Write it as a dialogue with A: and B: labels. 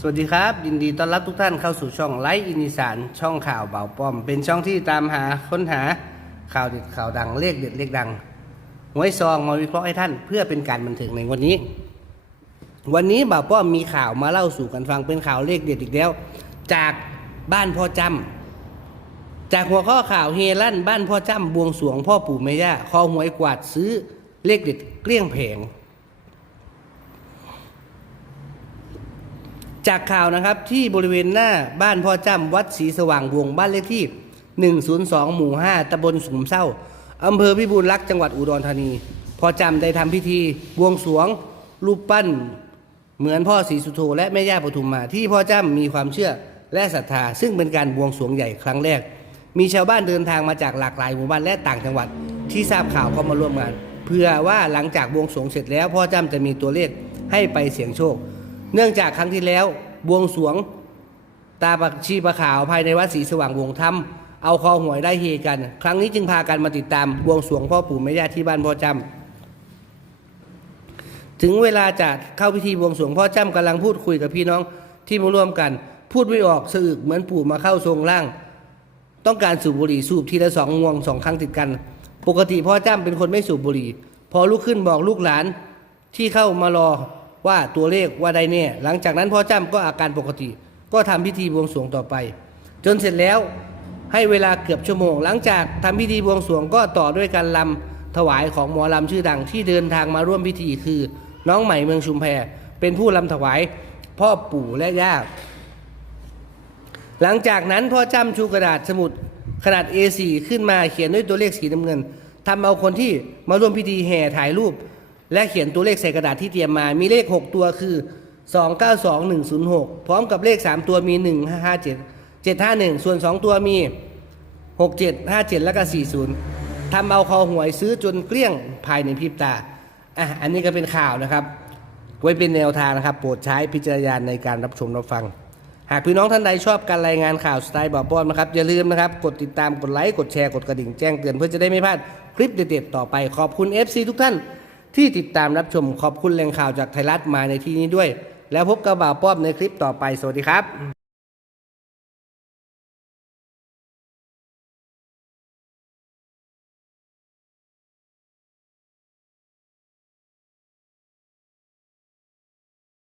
A: สวัสดีครับ ยินดีต้อนรับทุกท่านเข้าสู่ช่องไลฟ์อินิสานช่องข่าวเบาป้อม เป็นช่องที่ตามหาค้นหาข่าวเด็ดข่าวดังเลขเด็ดเลขดังหวยซองมาวิเคราะห์ให้ท่านเพื่อเป็นการบันเทิงในวันนี้ วันนี้บ่าวป้อมมีข่าวมาเล่าสู่กันฟังเป็นข่าวเลขเด็ดอีกแล้ว จากบ้านพ่อจำจากหัวข้อข่าวเฮลั่นบ้านพ่อจำบวงสรวงพ่อปู่แม่ย่าคอหวยกวาดซื้อเลขเด็ดเกลี้ยงแผง จากข่าวนะครับที่บริเวณหน้าบ้านพ่อจ้ำวัดศรีสว่างวงบ้านเลขที่ 102 หมู่ 5ตำบลสุมเศร้าอำเภอพิบูลรักษ์จังหวัดอุดรธานี พ่อจำได้ทำพิธีบวงสรวง รูปปั้น เหมือนพ่อศรีสุโธและแม่ย่าปทุมมา ที่พ่อจ้ำมีความเชื่อและศรัทธา ซึ่งเป็นการบวงสรวงใหญ่ครั้งแรก มีชาวบ้านเดินทางมาจากหลากหลายหมู่บ้านและต่างจังหวัด ที่ทราบข่าวก็มาร่วมงาน เพื่อว่าหลังจากบวงสรวงเสร็จแล้ว พ่อจ้ำจะมีตัวเลขให้ไปเสี่ยงโชค เนื่องจากครั้งที่แล้วบวงสวงตาปักชีปะขาวภายในวัดศรีสว่างวงธรรมเอาคอหวยได้เฮกัน ครั้งนี้จึงพากันมาติดตามบวงสวงพ่อปู่แม่ย่าที่บ้านพ่อจำถึงเวลาจะเข้าพิธีบวงสวงพ่อจำกำลังพูดคุยกับพี่น้องที่มาร่วมกัน พูดไม่ออกสะอึกเหมือนปู่มาเข้าทรงร่าง ต้องการสูบบุหรี่สูบทีละสองงวงสองครั้งติดกัน ปกติพ่อจ้ำเป็นคนไม่สูบบุหรี่ พอลุกขึ้นบอกลูกหลานที่เข้ามารอ ว่าตัวเลขว่าได้แน่หลังจากนั้นพ่อจ้ำก็อาการปกติ ก็ทำพิธีบวงสรวงต่อไป จนเสร็จแล้วให้เวลาเกือบชั่วโมง หลังจากทำพิธีบวงสรวงก็ต่อด้วยการลำถวายของหมอลำชื่อดังที่เดินทางมาร่วมพิธีคือน้องใหม่เมืองชุมแพเป็นผู้ลำถวายพ่อปู่และย่าหลังจากนั้นพ่อจ้ำชูกระดาษสมุดขนาด A4 ขึ้นมาเขียนด้วยตัวเลขสีน้ำเงินทำเอาคนที่มาร่วมพิธีแห่ถ่ายรูป และเขียนตัวเลขใส่กระดาษที่เตรียมมา มีเลข 6 ตัวคือ 292106 พร้อมกับเลข 3 ตัวมี157 751 ส่วน 2 ตัวมี 67 57 แล้วก็ 40 ทำเอาคอหวยซื้อจนเกลี้ยงภายในพริบตา อะ อันนี้ก็เป็นข่าวนะครับ ไว้เป็นแนวทางนะครับ โปรดใช้พิจารณาในการรับชมรับฟัง หากพี่น้องท่านใดชอบการรายงานข่าวสไตล์บอบอลนะครับ อย่าลืมนะครับ กดติดตาม กดไลค์ กดแชร์ กดกระดิ่งแจ้งเตือนเพื่อจะได้ไม่พลาดคลิปเด็ดๆต่อไป ขอบคุณ FC ทุกท่าน ที่ติดตามรับชมขอบคุณแหล่งข่าวจากไทยรัฐมาในที่นี้ด้วย แล้วพบกับบ่าวป้อมในคลิปต่อไปสวัสดีครับ